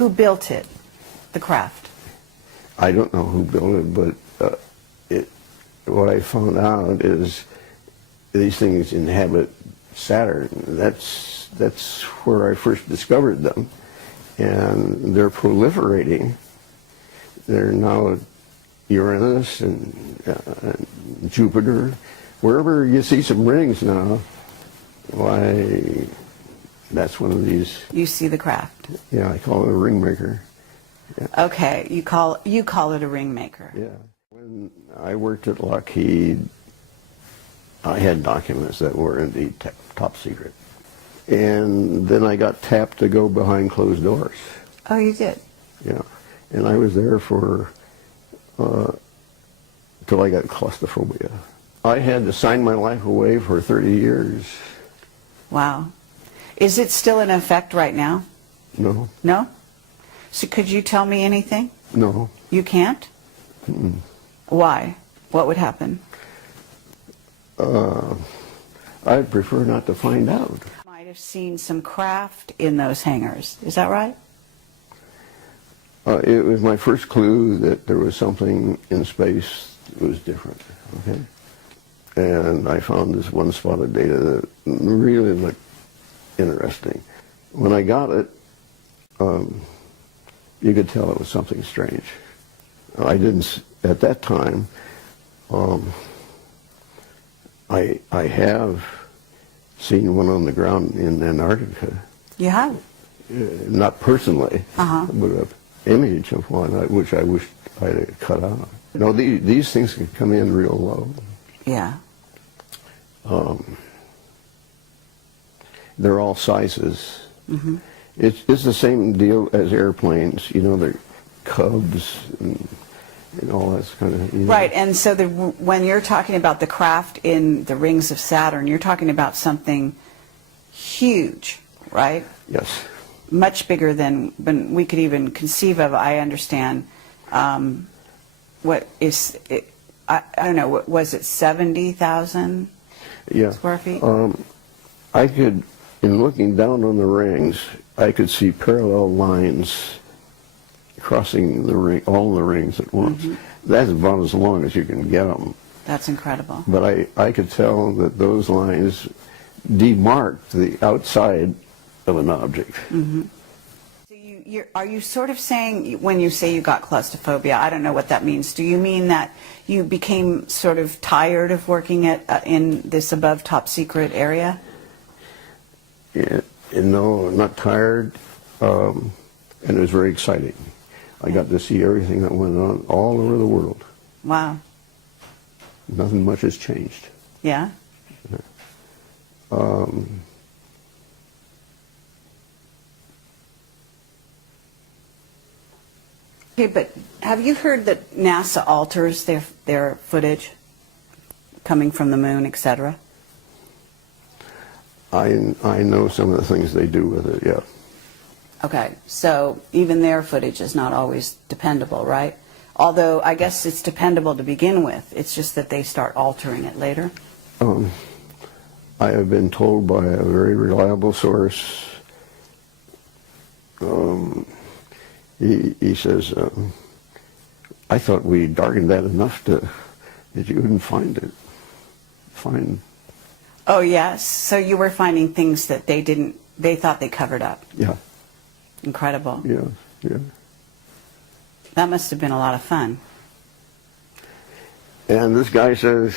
Who built it, the craft? I don't know who built it, but what I found out is these things inhabit Saturn. That's where I first discovered them, and they're proliferating. They're now Uranus and Jupiter. Wherever you see some rings now, why, that's one of these. You see the craft. Yeah, I call it a ring maker. Yeah. Okay, you call it a ring maker. Yeah. When I worked at Lockheed, I had documents that were indeed top secret. And then I got tapped to go behind closed doors. Oh, you did? Yeah. And I was there for, till I got claustrophobia. I had to sign my life away for 30 years. Wow. Is it still in effect right now? No. No? So could you tell me anything? No. You can't? Mm-mm. Why? What would happen? I'd prefer not to find out. Might have seen some craft in those hangars. Is that right? It was my first clue that there was something in space that was different. Okay? And I found this one spot of data that really looked interesting. When I got it, you could tell it was something strange. I didn't, at that time, I have seen one on the ground in Antarctica. You have? Not personally, but an image of one, which I wished I had cut out. You know, these things can come in real low. Yeah. They're all sizes. Mm-hmm. It's the same deal as airplanes. You know, they're Cubs and all that kind of. You know. Right, and so when you're talking about the craft in the rings of Saturn, you're talking about something huge, right? Yes. Much bigger than we could even conceive of. I understand. What is it? I don't know. What was it? 70,000 square feet. I could, in looking down on the rings, I could see parallel lines crossing the ring, all the rings at once. Mm-hmm. That's about as long as you can get them. That's incredible. But I could tell that those lines demarked the outside of an object. Mm-hmm. So are you sort of saying, when you say you got claustrophobia, I don't know what that means. Do you mean that you became sort of tired of working in this above top secret area? Yeah, no, I'm not tired, and it was very exciting. I got to see everything that went on all over the world. Wow. Nothing much has changed. Yeah? Okay, but have you heard that NASA alters their footage coming from the moon, etc.? I know some of the things they do with it, yeah. Okay, so even their footage is not always dependable, right? Although I guess it's dependable to begin with. It's just that they start altering it later. I have been told by a very reliable source, he says, I thought we darkened that enough that you wouldn't find it. Oh, yes. So you were finding things that they thought they covered up. Yeah. Incredible. Yeah, yeah. That must have been a lot of fun. And this guy says,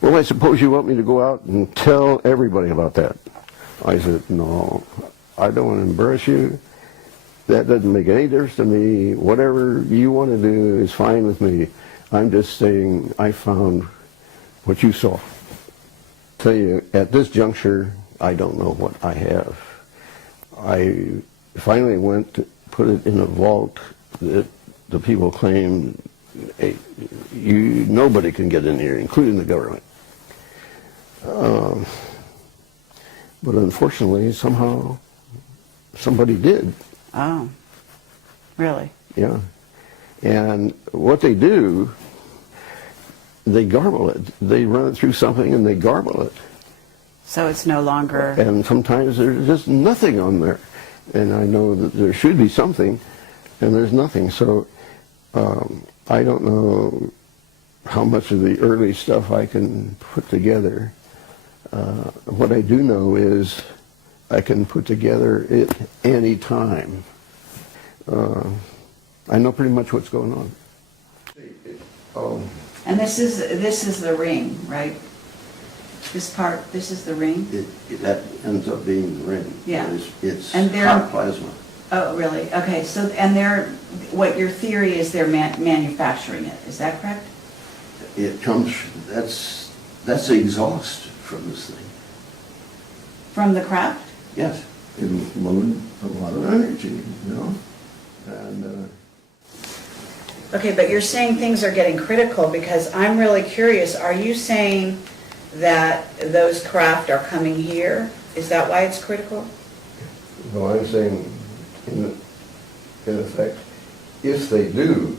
well, I suppose you want me to go out and tell everybody about that. I said, no, I don't want to embarrass you. That doesn't make any difference to me. Whatever you want to do is fine with me. I'm just saying I found what you saw. Tell you, at this juncture, I don't know what I have. I finally went to put it in a vault that the people claim, hey, nobody can get in here, including the government. But unfortunately, somehow, somebody did. Oh, really? Yeah. And what they do, they garble it. They run it through something and they garble it. So it's no longer... And sometimes there's just nothing on there. and I know that there should be something, and there's nothing. So I don't know how much of the early stuff I can put together. What I do know is I can put together it any time. I know pretty much what's going on. And this is the ring, right? This part, this is the ring? That ends up being the ring. Yeah. It's And they're- hot plasma. Oh, really? Okay, so, and what your theory is they're manufacturing it, is that correct? It comes, that's the exhaust from this thing. From the craft? Yes. It loaded a lot of energy, you know? And Okay, but you're saying things are getting critical because I'm really curious. Are you saying that those craft are coming here? Is that why it's critical? no, I'm saying, in effect, if they do,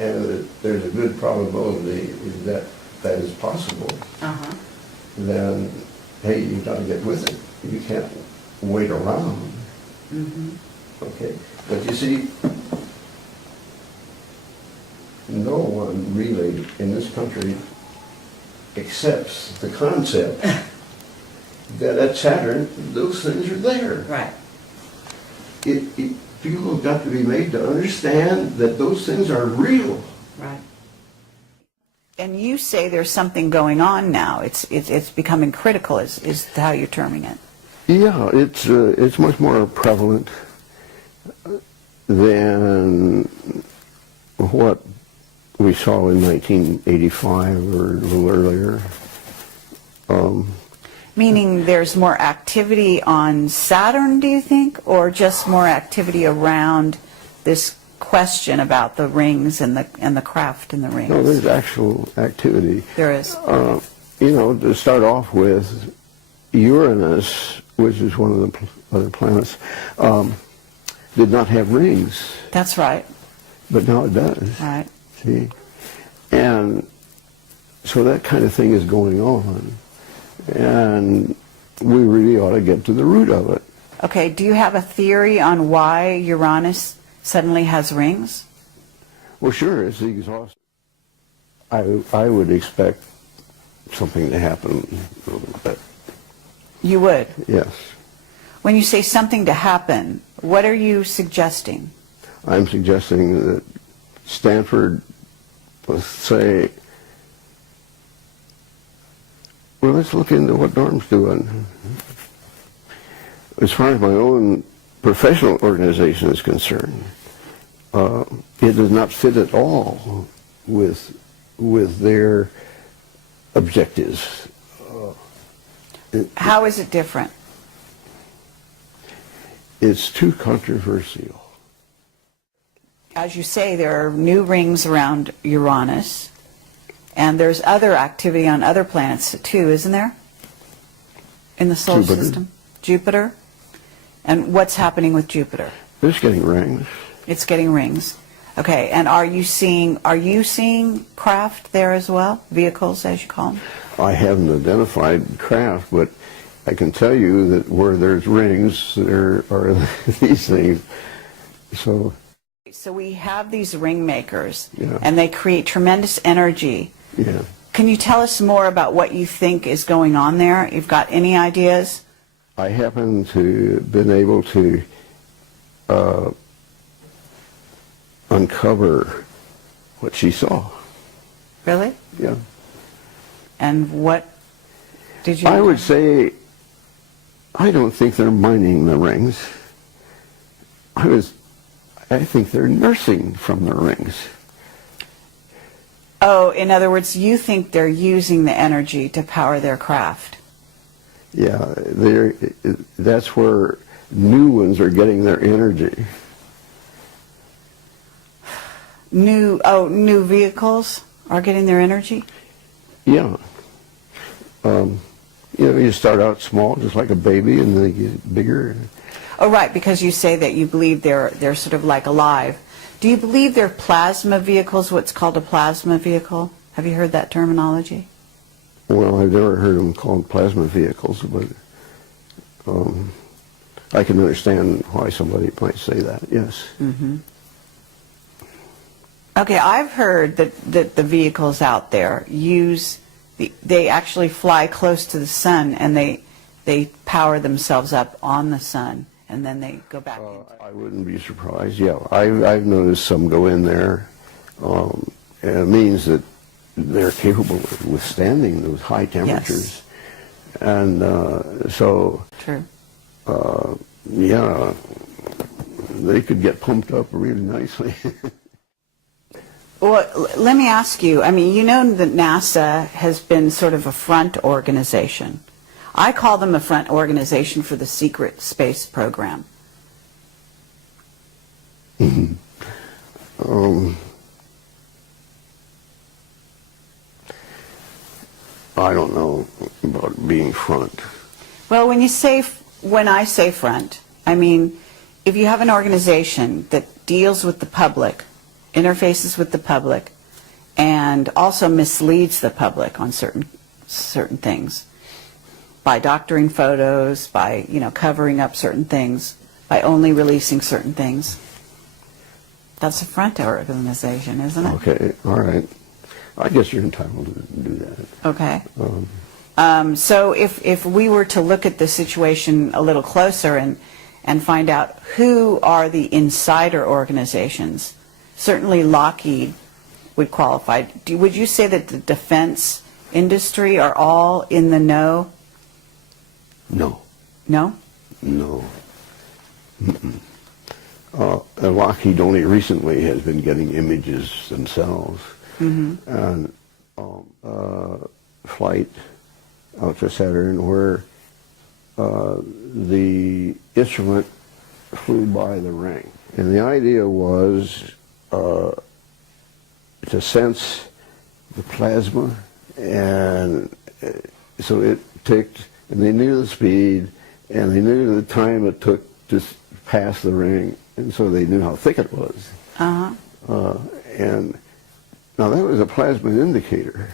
and there's a good probability that that is possible, Uh-huh. then, hey, you've got to get with it. You can't wait around. Mm-hmm. Okay? But you see, no one really in this country accepts the concept that at Saturn, those things are there. Right. People have got to be made to understand that those things are real. Right. And you say there's something going on now. It's becoming critical, is how you're terming it. Yeah, it's much more prevalent than what we saw in 1985 or a little earlier. Meaning there's more activity on Saturn, do you think, or just more activity around this question about the rings and the craft in the rings? No, there's actual activity. There is. You know, to start off with, Uranus, which is one of the other planets, did not have rings, That's right. but now it does. Right. See? And so that kind of thing is going on. And we really ought to get to the root of it. Okay, do you have a theory on why Uranus suddenly has rings? Well, sure, it's the exhaust. I would expect something to happen a little bit. You would. Yes. When you say something to happen, what are you suggesting? I'm suggesting that Stanford, let's say, well, let's look into what Norm's doing. As far as my own professional organization is concerned, it does not fit at all with their objectives. How is it different? It's too controversial. As you say, there are new rings around Uranus, and there's other activity on other planets too, isn't there? In the solar Jupiter. system? Jupiter? And what's happening with Jupiter? It's getting rings. It's getting rings. Okay, and are you seeing craft there as well? Vehicles, as you call them? I haven't identified craft, but I can tell you that where there's rings, there are these things. So we have these ring makers, Yeah. and they create tremendous energy. yeah. Can you tell us more about what you think is going on there? You've got any ideas? I happen to been able to uncover what she saw. Really? Yeah. And what did you... I would say, I don't think they're mining the rings. I think they're nursing from the rings. Oh, in other words, you think they're using the energy to power their craft. Yeah, that's where new ones are getting their energy. New vehicles are getting their energy? Yeah. You start out small, just like a baby, and they get bigger. Oh, right, because you say that you believe they're sort of like alive. Do you believe they're plasma vehicles, what's called a plasma vehicle? Have you heard that terminology? Well, I've never heard them called plasma vehicles, but I can understand why somebody might say that, yes. Okay, I've heard that the vehicles out there they actually fly close to the sun, and they power themselves up on the sun, and then they go back into it. I wouldn't be surprised, yeah. I've noticed some go in there, and it means that they're capable of withstanding those high temperatures. Yes. And so, True. yeah, they could get pumped up really nicely. Well, let me ask you, I mean, you know that NASA has been sort of a front organization. I call them a front organization for the secret space program. I don't know about being front. Well, when I say front, I mean, if you have an organization that deals with the public, interfaces with the public, and also misleads the public on certain things by doctoring photos, by covering up certain things, by only releasing certain things, that's a front organization, isn't it? Okay, all right. I guess you're entitled to do that. Okay. So if we were to look at the situation a little closer and find out who are the insider organizations, certainly Lockheed would qualify. Would you say that the defense industry are all in the know? No. No? No. Lockheed only recently has been getting images themselves. And flight out to Saturn where the instrument flew by the ring. And the idea was to sense the plasma, and so it ticked, and they knew the speed, and they knew the time it took to pass the ring, and so they knew how thick it was. And now that was a plasma indicator.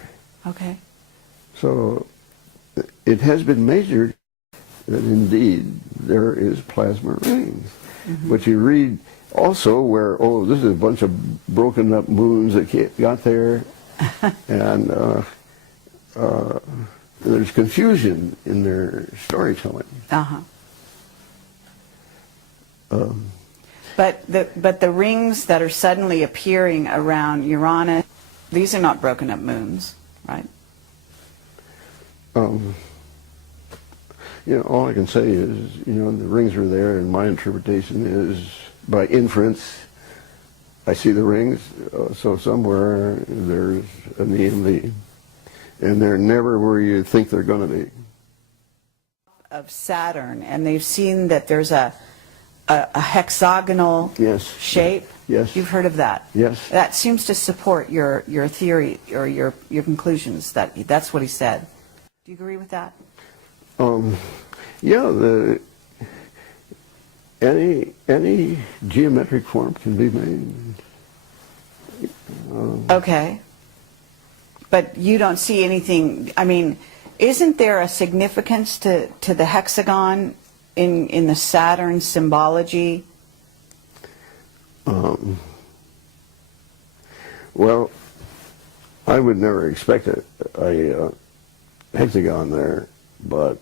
Okay. So it has been measured that indeed there is plasma rings. But you read also where, oh, this is a bunch of broken up moons that got there, and there's confusion in their storytelling. But the rings that are suddenly appearing around Uranus, these are not broken up moons, right? All I can say is, the rings are there, and my interpretation is, by inference, I see the rings, so somewhere there's an EMV, and they're never where you think they're going to be. Of Saturn, and they've seen that there's a hexagonal shape. Yes. You've heard of that? Yes. That seems to support your theory or your conclusions. That's what he said. Do you agree with that? Yeah. Any geometric form can be made. Okay. But you don't see anything. I mean, isn't there a significance to the hexagon in the Saturn symbology? Well, I would never expect a hexagon there, but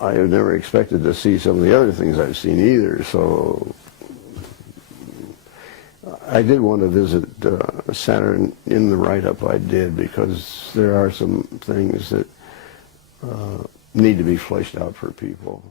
I have never expected to see some of the other things I've seen either, so I did want to visit Saturn in the write-up I did, because there are some things that need to be fleshed out for people.